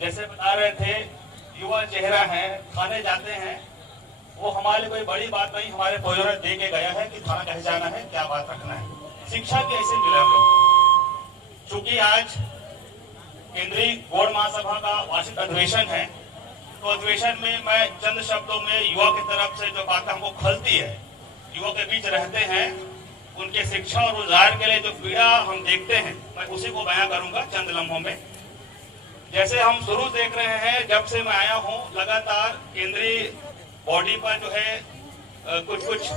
जैसे बता रहे थे, युवा चेहरा है, थाने जाते हैं, वो हमारे लिए कोई बड़ी बात नहीं, हमारे पूर्वजों ने दे के गया है कि थाना कैसे जाना है, क्या बात रखना है। शिक्षा भी ऐसे मिले हम लोग। चूंकि आज केंद्रीय गौड़ महासभा का वार्षिक अधिवेशन है, तो अधिवेशन में मैं चंद शब्दों में युवा की तरफ से जो बातें हमको खलती है, युवा के बीच रहते हैं, उनके शिक्षा और रोजगार के लिए जो पीड़ा हम देखते हैं, मैं उसी को बयां करूंगा चंद लम्हों में। जैसे हम शुरू देख रहे हैं, जब से मैं आया हूं, लगातार केंद्रीय बॉडी पर जो है कुछ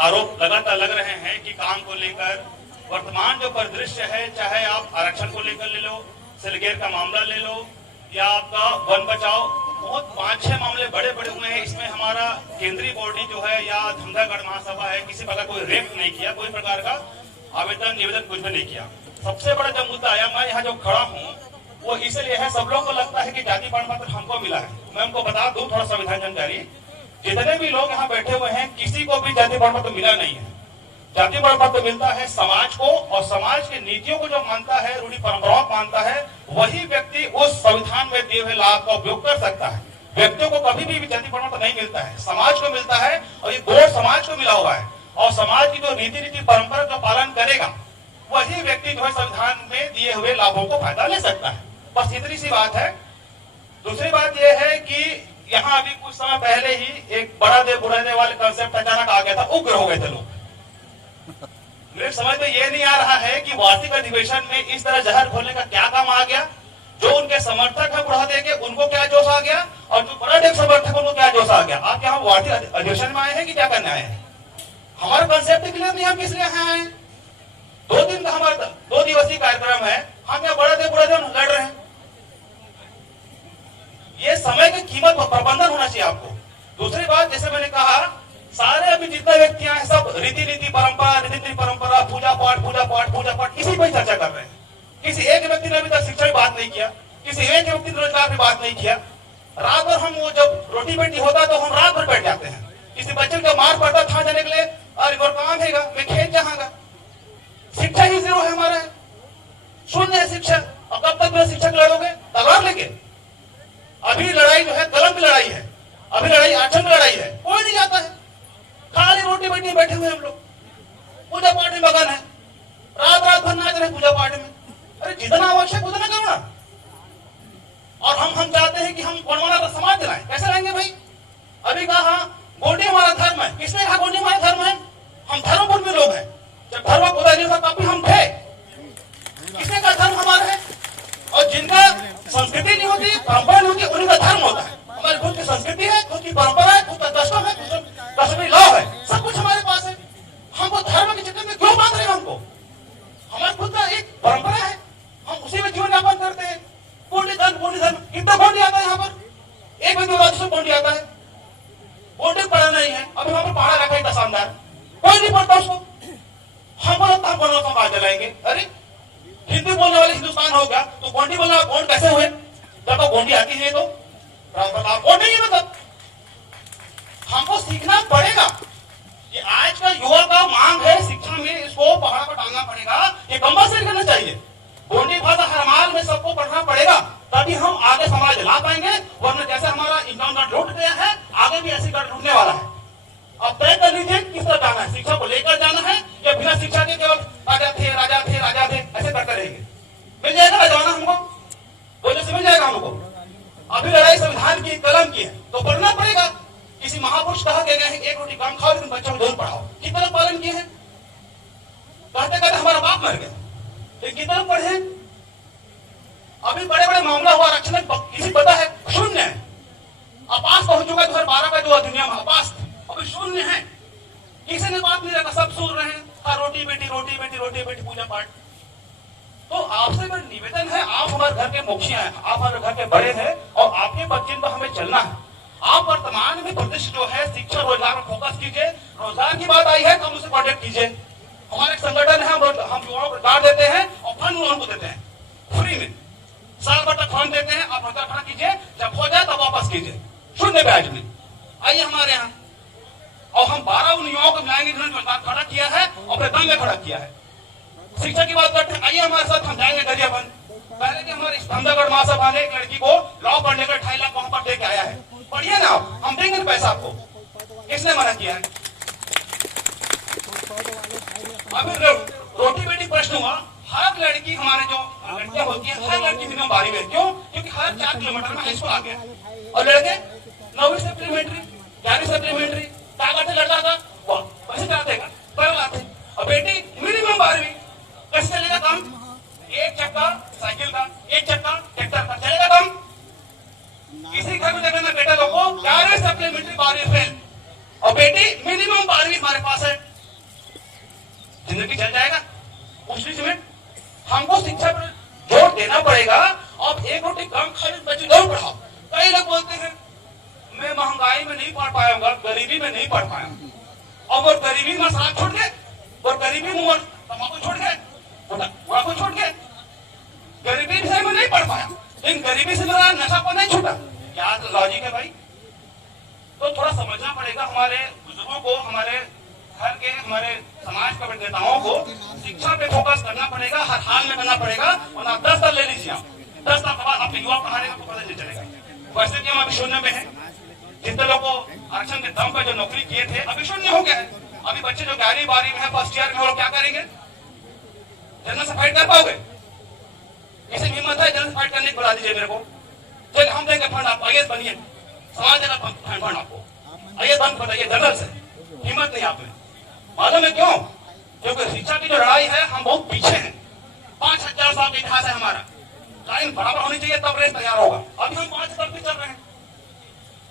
आरोप लगातार लग रहे हैं कि काम को लेकर वर्तमान जो परिदृश्य है, चाहे आप आरक्षण को लेकर ले लो, सिलगेर का मामला ले लो, या आपका वन बचाओ, बहुत 5-6 मामले बड़े बड़े हुए हैं। इसमें हमारा केंद्रीय बॉडी जो है या धमधागढ़ महासभा है, किसी प्रकार कोई रेप नहीं किया, कोई प्रकार का आवेदन निवेदन कुछ भी नहीं किया। सबसे बड़ा जब मुद्दा आया, मैं यहाँ जो खड़ा हूँ वो इसलिए है, सब लोगों को लगता है कि जाति प्रमाण पत्र हमको मिला है। मैं उनको बता दूं थोड़ा संविधान जानकारी, जितने भी लोग यहाँ बैठे हुए हैं, किसी को भी जाति प्रमाण पत्र मिला नहीं है। जाति प्रमाण पत्र मिलता है समाज को, और समाज की नीतियों को जो मानता है, रूढ़ी परंपराओं को मानता है, वही व्यक्ति उस संविधान में दिए हुए लाभ का उपयोग कर सकता है। व्यक्तियों को कभी भी जाति प्रमाण पत्र नहीं मिलता है, समाज को मिलता है, और ये गौड़ समाज को मिला हुआ है। और समाज की जो रीति परंपरा का पालन करेगा, वही व्यक्ति जो है संविधान में दिए हुए लाभों को फायदा ले सकता है। बस इतनी सी बात है। दूसरी बात यह है कि यहाँ अभी कुछ समय पहले ही एक बड़ा दे बुरा दे वाले कंसेप्ट अचानक आ गया था, उग्र हो गए थे लोग। मेरे समझ में ये नहीं आ रहा है कि वार्षिक अधिवेशन में इस तरह जहर खोलने का क्या काम आ गया। जो उनके समर्थक है बुढ़ा दे के, उनको क्या जोश आ गया, और जो बड़ा दे समर्थक उनको क्या जोश आ गया। आप यहाँ वार्षिक अधिवेशन में आए हैं कि क्या करने आए हैं? हमारा कंसेप्ट क्लियर नहीं, हम किस लिए आए हैं? 2 दिन का हमारा 2 दिवसीय कार्यक्रम है, हम यहाँ बड़ा दे बुढ़ा दे लड़ रहे हैं। ये समय की कीमत प्रबंधन होना चाहिए आपको। दूसरी बात, जैसे मैंने कहा, सारे अभी जितने व्यक्ति हैं सब रीति परंपरा, पूजा पाठ इसी पर चर्चा कर रहे हैं। किसी एक व्यक्ति ने अभी तक शिक्षा की बात नहीं किया, किसी एक व्यक्ति ने रोजगार की बात नहीं किया। रात भर हम, वो जब रोटी बेटी होता तो हम रात भर बैठ जाते हैं। किसी बच्चे को मार पड़ता था जाने के लिए, अरे और काम है, मैं खेत जाऊंगा। शिक्षा ही जीरो है हमारा, शून्य है शिक्षा। और कब तक मैं शिक्षक लड़ोगे तलवार लेके? अभी लड़ाई जो है कलम की लड़ाई है, अभी लड़ाई आरक्षण की लड़ाई है। कोई नहीं जाता है, खाली रोटी बेटी बैठे हुए हम लोग, पूजा पाठ में मगन है, रात भर नाच रहे पूजा पाठ में। अरे जितना आवश्यक उतना करो ना। और हम चाहते हैं कि हम गुणवाना समाज दिलाएं, कैसे लाएंगे भाई? अभी कहा गोंडी हमारा धर्म है, किसने कहा गोंडी हमारा धर्म है? हम धर्मपुर में लोग हैं, जब धर्म खुदा नहीं था तब भी हम थे। किसने कहा धर्म हमारा है? और जिनका संस्कृति नहीं होती, परंपरा नहीं होती, उनका धर्म होता है। हमारी खुद की संस्कृति है, खुद की परंपरा है, खुद का कस्टम है, कस्टमरी लॉ है, सब कुछ हमारे पास है। हमको धर्म के चक्कर में क्यों बांध रहे हैं? हमको हमारा खुद का एक परंपरा है, हम उसी में जीवन यापन करते हैं। गोंडी धर्म कितना गोंडी आता है यहाँ पर? एक व्यक्ति दूसरे गोंडी आता है, गोंडी पढ़ा नहीं है। अभी वहां पर पहाड़ा रखा है शानदार, कोई नहीं पढ़ता उसको। हम बोला हम बोलना समाज जलाएंगे। अरे हिंदी बोलने वाले हिंदुस्तान होगा तो गोंडी बोलना गोंड कैसे हुए? जब वो गोंडी आती है तो गोंडी ही मतलब हमको सीखना पड़ेगा। ये आज का युवा का मांग है शिक्षा में, इसको पहाड़ पर टांगना पड़ेगा, ये कंपल्सरी करना चाहिए। गोंडी भाषा हर माल में सबको पढ़ना पड़ेगा, तभी हम आगे समाज ला पाएंगे। वरना जैसे हमारा इंसान गढ़ लूट गया है, आगे भी ऐसी गढ़ लूटने वाला है। अब तय कर लीजिए किस तरह जाना है, शिक्षा को लेकर जाना है या बिना शिक्षा के केवल राजा थे ऐसे करते रहेंगे? मिल जाएगा राजवाना हमको, बोले से मिल जाएगा हमको। अभी लड़ाई संविधान की, कलम की है, तो पढ़ना पड़ेगा। किसी महापुरुष कहा गया है एक रोटी कम खाओ लेकिन बच्चों को जरूर पढ़ाओ। कितना पालन किए हैं? कहते कहते हमारा बाप मर गया, लेकिन कितना पढ़े? अभी बड़े बड़े मामला हुआ आरक्षण, किसी पता है? शून्य है। अपास पहुंच चुका 2012 का जो अधिनियम अपास, अभी शून्य है। किसी ने बात नहीं रखा, सब सुन रहे हैं, हाँ रोटी बेटी पूजा पाठ। तो आपसे मेरा निवेदन है, आप हमारे घर के मुखिया हैं, आप हमारे घर के बड़े हैं, और आपके बच्चे पर हमें चलना है। आप वर्तमान में प्रदेश जो है शिक्षा रोजगार में फोकस कीजिए। रोजगार की बात आई है तो मुझसे कॉन्टेक्ट कीजिए। हमारा एक संगठन है, हम युवाओं को रोजगार देते हैं और फंड उनको देते हैं फ्री में। साल भर तक फंड देते हैं, आप रोजगार खड़ा कीजिए, जब हो जाए तब वापस कीजिए, शून्य ब्याज में। आइए हमारे यहाँ, और हम 12 उन युवाओं को मिलाएंगे जिन्होंने रोजगार खड़ा किया है और अपने दम में खड़ा किया है। शिक्षा की बात करते हैं, आइए हमारे साथ, हम जाएंगे दरियाबंद, पहले कि हमारे धमदागढ़ महासभा ने एक लड़की को लॉ पढ़ने का 2.5 लाख वहां पर दे के आया है, पढ़िए ना आप, हम देंगे ना पैसा आपको, किसने मना किया है? अभी रोटी बेटी प्रश्न हुआ, हर लड़की, हमारे जो लड़कियां होती है, हर लड़की मिनिमम 12वीं में, क्यों? क्योंकि हर 4 किलोमीटर में हाई स्कूल आ गया, और लड़के 9वीं सप्लीमेंट्री, 11वीं सप्लीमेंट्री, क्या करते लड़का था वो पैसे जाते का पर लाते, और बेटी मिनिमम 12वीं, कैसे चलेगा काम? एक चक्का साइकिल का, एक चक्का ट्रैक्टर का, चलेगा काम? किसी घर में देखना ना बेटा लोग को 11वीं सप्लीमेंट्री 12वीं फेल, और बेटी मिनिमम 12वीं हमारे पास है, जिंदगी चल जाएगा? उस में हमको शिक्षा पर जोर देना पड़ेगा। अब एक रोटी कम खाली बच्चे दौड़ पढ़ाओ। कई लोग बोलते हैं मैं महंगाई में नहीं पढ़ पाऊंगा, गरीबी में नहीं पढ़ पाया, और वो गरीबी में शराब छोड़ गए, और गरीबी में तम्बाकू छोड़ गए, को छोड़ गए, गरीबी से मैं नहीं पढ़ पाया, लेकिन गरीबी से मेरा नशा को नहीं छूटा। क्या लॉजिक है भाई? तो थोड़ा समझना पड़ेगा हमारे बुजुर्गों को, हमारे घर के, हमारे समाज के नेताओं को शिक्षा पे फोकस करना पड़ेगा, हर हाल में करना पड़ेगा, वरना 10 साल ले लीजिए आप, 10 साल के बाद आपके युवा पढ़ाने का पता नहीं चलेगा। वैसे कि हम अभी शून्य में है, जितने लोग को आरक्षण के दम पर जो नौकरी किए थे अभी शून्य हो गया है। अभी बच्चे जो 11वीं 12वीं में है, फर्स्ट ईयर में, वो क्या करेंगे? जनरल से फाइट कर पाओगे? किसी हिम्मत है जनरल से फाइट करने की? बुला दीजिए मेरे को, चलिए हम देंगे फंड आपको, आईएएस बनिए, समाज देगा फंड आपको, आईएएस बंद बताइए जनरल से। हिम्मत नहीं आप में, मालूम है क्यों? क्योंकि शिक्षा की जो लड़ाई है हम बहुत पीछे हैं, 5000 साल का इतिहास है हमारा, लाइन बराबर होनी चाहिए तब रेस तैयार होगा, अभी हम 5 साल पीछे चल रहे हैं।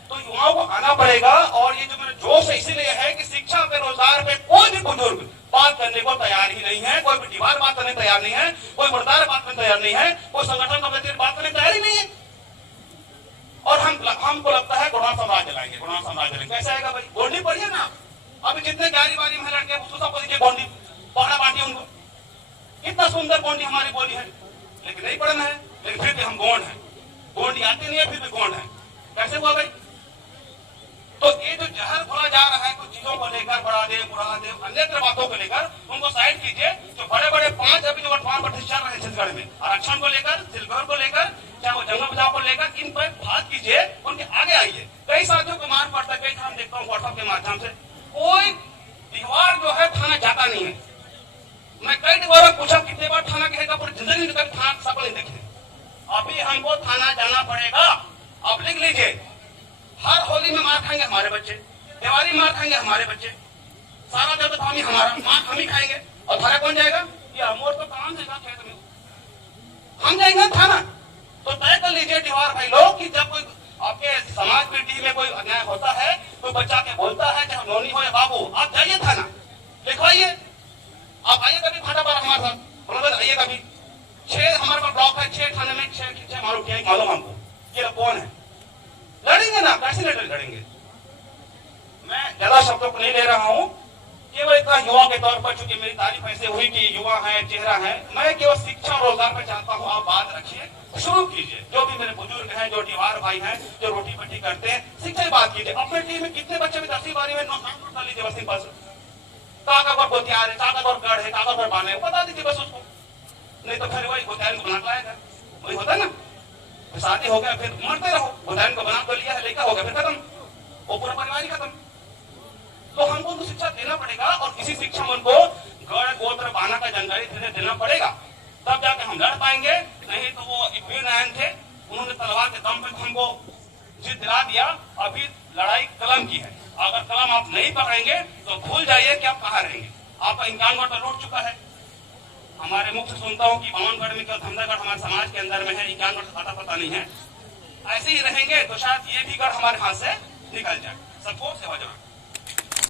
तो युवाओं को आना पड़ेगा, और ये जो मेरा जोश है इसीलिए है कि शिक्षा पे, रोजगार पे कोई भी बुजुर्ग बात करने को तैयार ही नहीं है, कोई भी दीवार बात करने तैयार नहीं है, कोई मुर्दार बात करने तैयार नहीं है, कोई संगठन का व्यक्ति बात करने तैयार ही नहीं है। और हमको लगता है गुणा साम्राज्य लाएंगे, गुणा साम्राज्य लाएंगे। कैसे आएगा भाई? गोंडी पढ़िए ना, अभी जितने 11वीं 12वीं में लड़के सबको देखिए गोंडी, पढ़ना बांटिए उनको, कितना सुंदर गोंडी हमारी बोली है, लेकिन नहीं पढ़ना है, लेकिन फिर भी हम गोंड है, गोंडी आती नहीं है फिर भी गोंड है। कैसे हुआ भाई? तो ये जो जहर घोला जा रहा है कुछ चीजों को लेकर, बड़ा देव बुढ़ा देव अन्य बातों को लेकर, उनको साइड कीजिए। जो बड़े बड़े 5 अभी जो वर्तमान प्रतिष्ठित चल रहे हैं छत्तीसगढ़ में, आरक्षण को लेकर, सिलगढ़ को लेकर, चाहे वो जंगल बचाव को लेकर, इन पर बात कीजिए, उनके आगे आइए। कई साथियों को मार पड़ता है, कई हम देखता हूँ व्हाट्सएप के माध्यम से, कोई दीवार जो है थाना जाता नहीं है। मैं कई बार पूछा कितने बार थाना कहेगा, पूरी जिंदगी में कभी थाना सफल नहीं देखे। अभी हमको थाना जाना पड़ेगा, आप लिख लीजिए। हर होली में मार खाएंगे हमारे बच्चे, दिवाली मार खाएंगे हमारे बच्चे, सारा देव तो हमारा मार हम ही खाएंगे, और थाना कौन जाएगा? ये अमोर तो काम देगा खेत में, हम जाएंगे थाना। तो तय कर लीजिए दीवार भाई लोग कि जब कोई आपके समाज में टीम में कोई अन्याय होता है, कोई बच्चा के बोलता है, चाहे नोनी हो या बाबू, आप जाइए थाना, लिखवाइए। आप आइए कभी भाटापारा हमारे साथ, बराबर आइए कभी। 6 हमारे पास ब्लॉक है, 6 थाने में 6 मालूम हमको ये कौन है। लड़ेंगे ना, कैसे लड़ेंगे? मैं ज्यादा शब्दों को नहीं ले रहा हूँ, केवल इतना युवा के तौर पर, चूंकि मेरी तारीफ ऐसे हुई कि युवा है, चेहरा है, मैं केवल शिक्षा और रोजगार पर चाहता हूँ आप बात रखिए, शुरू कीजिए। जो भी मेरे बुजुर्ग हैं, जो दीवार भाई हैं, जो रोटी पट्टी करते हैं, शिक्षा की बात कीजिए। अपने टीम में कितने बच्चे भी 10वीं 12वीं में नाम कर लीजिए, बस सिंपल से, काका पर गोतियार है, काका पर गढ़ है, काका पर बाने, बता दीजिए बस उसको। नहीं तो फिर वही गोतियार को बना लाएगा, वही होता है ना, शादी हो गया फिर मरते रहो, गोदान को बना तो लिया है, लड़का हो गया फिर खत्म, वो पूरा परिवार ही खत्म। तो हमको उनको शिक्षा देना पड़ेगा, और इसी शिक्षा में उनको गढ़ गोत्र बाना का जानकारी धीरे देना पड़ेगा, तब जाके हम लड़ पाएंगे। नहीं तो वो एक वीर नारायण थे, उन्होंने तलवार के दम पे हमको जीत दिला दिया। अभी लड़ाई कलम की है, अगर कलम आप नहीं पकड़ेंगे तो भूल जाइए कि आप कहाँ रहेंगे। आपका इंकानगढ़ तो लूट चुका है, हमारे मुख से सुनता हूँ कि बावनगढ़ में, धमदागढ़ हमारे समाज के अंदर में है, इंकानगढ़ का पता नहीं है। ऐसे ही रहेंगे तो शायद ये भी गढ़ हमारे हाथ से निकल जाए। सपोर्ट से हो जाए।